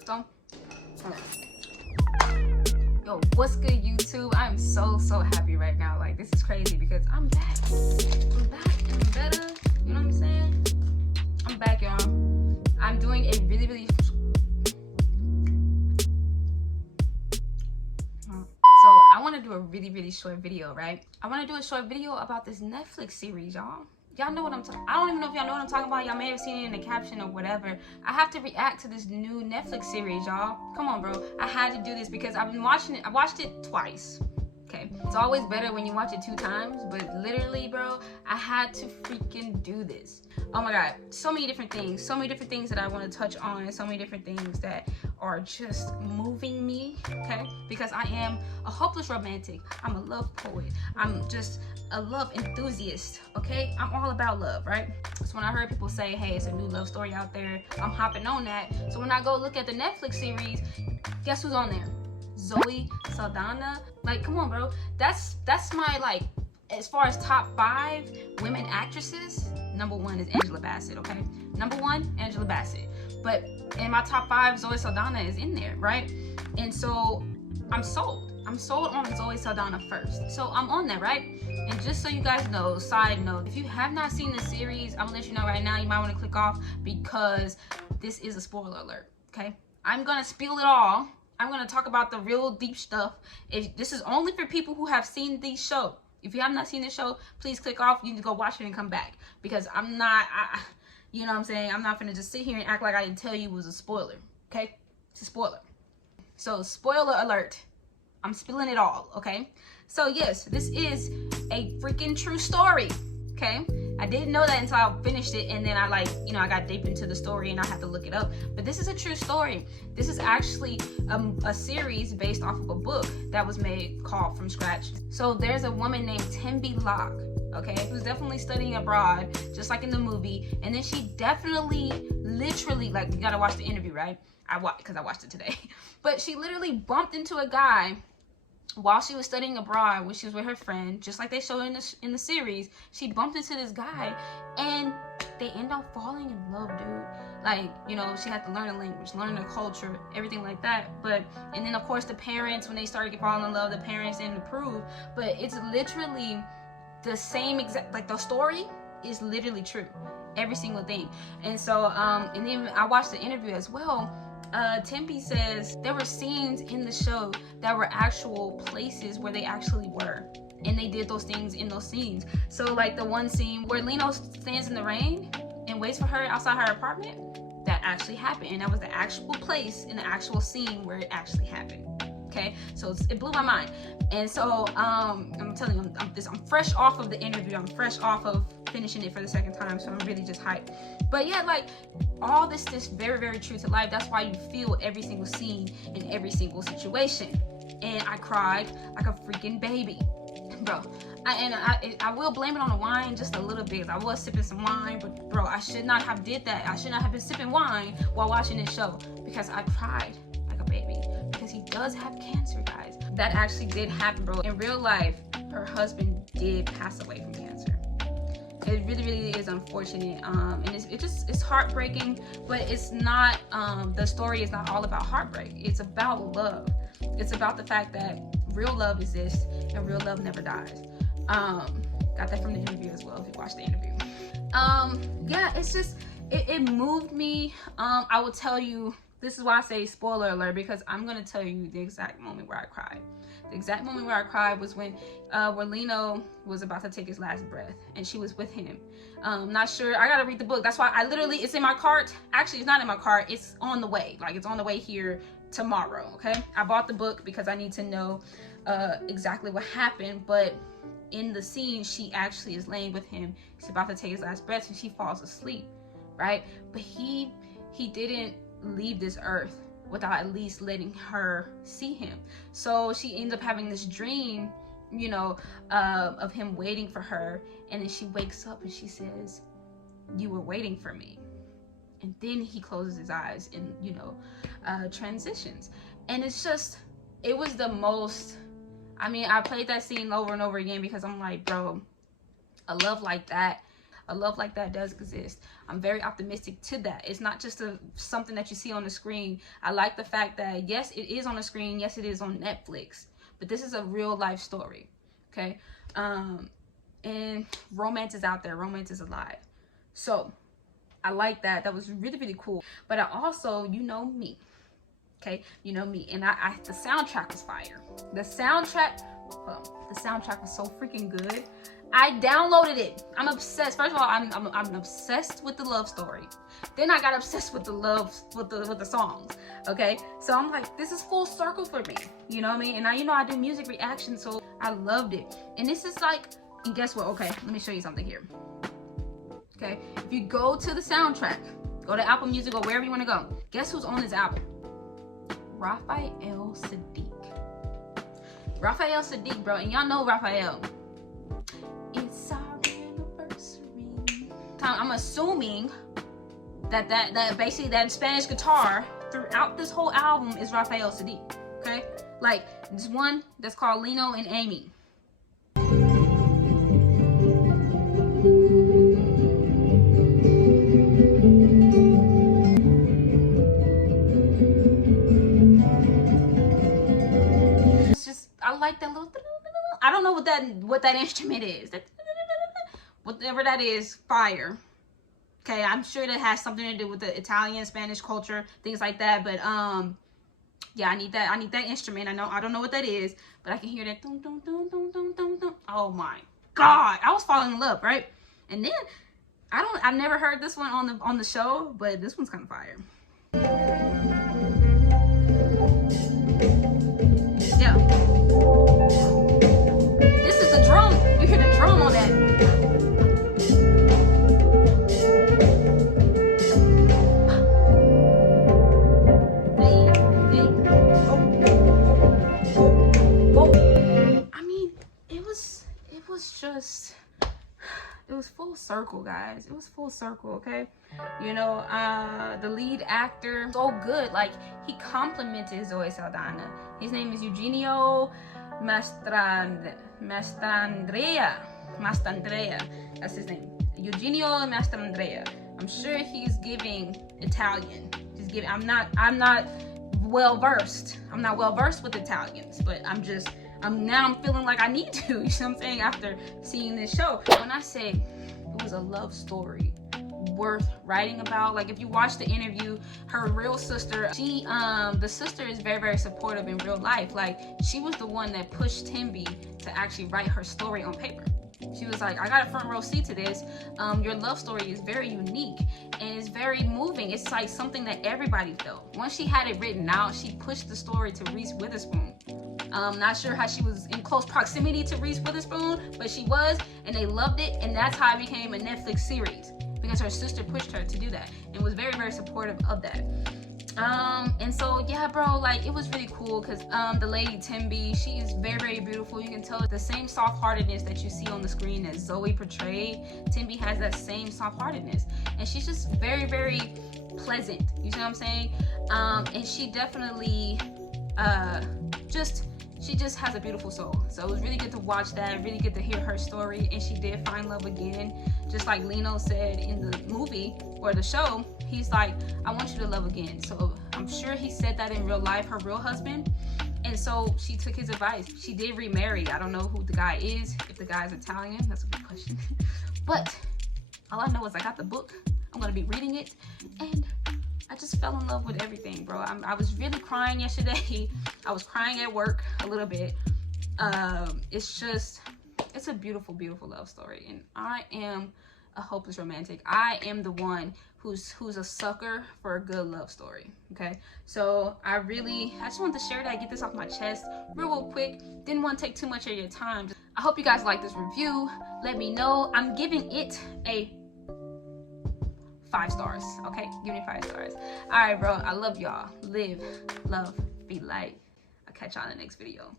quick though. Yo, what's good, YouTube? I'm so happy right now. Like, this is crazy because I'm back. I'm back and I'm better. You know what I'm saying? I'm back, y'all. I'm doing a really I want to do a really short video, right? I want to do a short video about this Netflix series, y'all. Y'all know what I'm talking. I don't even know if y'all know what I'm talking about. Y'all may have seen it in the caption or whatever. I have to react to this new Netflix series, y'all. Come on, bro. I had to do this because I've been watching it. I watched it twice. Okay, it's always better when you watch it 2 times, but literally, bro, I had to freaking do this. Oh my god, so many different things that I want to touch on, so many different things that are just moving me, okay? Because I am a hopeless romantic. I'm a love poet. I'm just a love enthusiast, okay? I'm all about love, right? So when I heard people say, hey, it's a new love story out there, I'm hopping on that. So when I go look at the Netflix series, guess who's on there? Zoe Saldana. Like, come on, bro. That's my, like, as far as top 5 women actresses, number 1 is Angela Bassett, okay? Number 1, Angela Bassett. But in my top 5, Zoe Saldana is in there, right? And so I'm sold. I'm sold on Zoe Saldana first. So I'm on that, right? And just so you guys know, side note, if you have not seen the series, I'm gonna let you know right now, you might want to click off because this is a spoiler alert, okay? I'm gonna spill it all. I'm going to talk about the real deep stuff. If this is only for people who have seen the show. If you have not seen the show, please click off. You need to go watch it and come back. Because I'm not, you know what I'm saying? I'm not going to just sit here and act like I didn't tell you it was a spoiler. Okay? It's a spoiler. So, spoiler alert. I'm spilling it all. Okay? So, yes, this is a freaking true story. Okay? I didn't know that until I finished it, and then I I got deep into the story and I had to look it up. But this is a true story. This is actually a series based off of a book that was made called From Scratch. So there's a woman named Tembi Locke, okay, who's definitely studying abroad, just like in the movie. And then she definitely, literally, like, you gotta watch the interview, right? Because I watched it today. But she literally bumped into a guy while she was studying abroad, when she was with her friend, just like they show in the series. She bumped into this guy and they end up falling in love, dude. Like, you know, she had to learn the language, learn the culture, everything like that. And then of course the parents, when they started falling in love, the parents didn't approve. But it's literally the same exact, like, the story is literally true, every single thing. And so and then I watched the interview as well. Tembi says there were scenes in the show that were actual places where they actually were, and they did those things in those scenes. So like the one scene where Lino stands in the rain and waits for her outside her apartment, that actually happened, and that was the actual place in the actual scene where it actually happened. Okay, so it blew my mind. And so I'm telling you, I'm fresh off of the interview. I'm fresh off of finishing it for the 2nd time, so I'm really just hyped. But yeah, like, all this is very true to life. That's why you feel every single scene in every single situation. And I cried like a freaking baby, bro. I will blame it on the wine just a little bit. I was sipping some wine, but bro, I should not have did that. I should not have been sipping wine while watching this show, because I cried like a baby. Because he does have cancer, guys. That actually did happen, bro. In real life, her husband did pass away from cancer. It really is unfortunate, and it's heartbreaking. But it's not, the story is not all about heartbreak. It's about love. It's about the fact that real love exists and real love never dies. Got that from the interview as well, if you watch the interview. Yeah, it's just, it moved me. I will tell you, this is why I say spoiler alert, because I'm gonna tell you the exact moment where I cried. The exact moment where I cried was when Lino was about to take his last breath, and she was with him. Not sure. I gotta read the book. That's why it's in my cart. Actually, it's not in my cart. It's on the way. Like, it's on the way here tomorrow. Okay. I bought the book because I need to know exactly what happened. But in the scene, she actually is laying with him. He's about to take his last breath, and she falls asleep. Right. But he didn't leave this earth without at least letting her see him. So she ends up having this dream, you know, of him waiting for her. And then she wakes up and she says, "You were waiting for me." And then he closes his eyes and, you know, transitions. And it's just, it was the most, I mean, I played that scene over and over again because I'm like, bro, a love like that, A love like that does exist. I'm very optimistic to that. It's not just something that you see on the screen. I like the fact that, yes, it is on the screen. Yes, it is on Netflix. But this is a real life story. Okay? And romance is out there. Romance is alive. So, I like that. That was really, really cool. But I also, you know me. Okay? You know me. And the soundtrack was fire. The soundtrack was so freaking good. I downloaded it. I'm obsessed. First of all, I'm obsessed with the love story. Then I got obsessed with the songs. Okay, so I'm like, this is full circle for me. You know what I mean? And now, you know, I do music reactions, so I loved it. And this is like, and guess what? Okay, let me show you something here. Okay, if you go to the soundtrack, go to Apple Music or wherever you want to go. Guess who's on this album? Raphael Saadiq. Raphael Saadiq, bro, and y'all know Raphael. It's our anniversary. I'm assuming that basically that Spanish guitar throughout this whole album is Raphael Saadiq. Okay, like this one that's called Lino and Amy. It's just, I like that little. I don't know what that instrument is. Whatever that is, fire. Okay, I'm sure that has something to do with the Italian, Spanish culture, things like that. But yeah, I need that instrument. I don't know what that is, but I can hear that. Dum, dum, dum, dum, dum, dum, dum. Oh my God, I was falling in love, right? And then I've never heard this one on the show, but this one's kind of fire. Yeah. This is the drum. You hear the drum on that. I mean, it was full circle, guys. It was full circle, okay? You know, the lead actor, so good. Like, he complimented Zoe Saldana. His name is Eugenio Mastrandrea. That's his name. Eugenio Mastrandrea. I'm sure he's giving Italian. I'm not well versed. I'm not well versed with Italians, but I'm feeling like I need to. You know what I'm saying? After seeing this show, when I say it was a love story worth writing about, like if you watch the interview, her real sister, the sister is very, very supportive in real life. Like, she was the one that pushed Tembi to actually write her story on paper. She was like, I got a front row seat to this. Your love story is very unique and it's very moving. It's like something that everybody felt. Once she had it written out, she pushed the story to Reese Witherspoon. Not sure how she was in close proximity to Reese Witherspoon, but she was, and they loved it, and that's how it became a Netflix series, because her sister pushed her to do that and was very, very supportive of that. And so, yeah, bro, like, it was really cool because the lady Tembi, she is very, very beautiful. You can tell the same soft-heartedness that you see on the screen that Zoe portrayed. Tembi has that same soft-heartedness, and she's just very, very pleasant. You see what I'm saying? And she definitely she just has a beautiful soul. So it was really good to watch that, really good to hear her story, and she did find love again. Just like Lino said in the movie or the show, he's like, I want you to love again. So I'm sure he said that in real life, her real husband. And so she took his advice. She did remarry. I don't know who the guy is, if the guy is Italian. That's a good question. But all I know is I got the book. I'm going to be reading it. And I just fell in love with everything, bro. I was really crying yesterday. I was crying at work a little bit. It's a beautiful, beautiful love story. And I am a hopeless romantic. I am the one who's a sucker for a good love story, okay? So I just wanted to share that, get this off my chest real quick. Didn't want to take too much of your time. I hope you guys like this review. Let me know. I'm giving it a 5 stars, okay? Give me 5 stars. All right, bro. I love y'all. Live, love, be light. I'll catch y'all in the next video.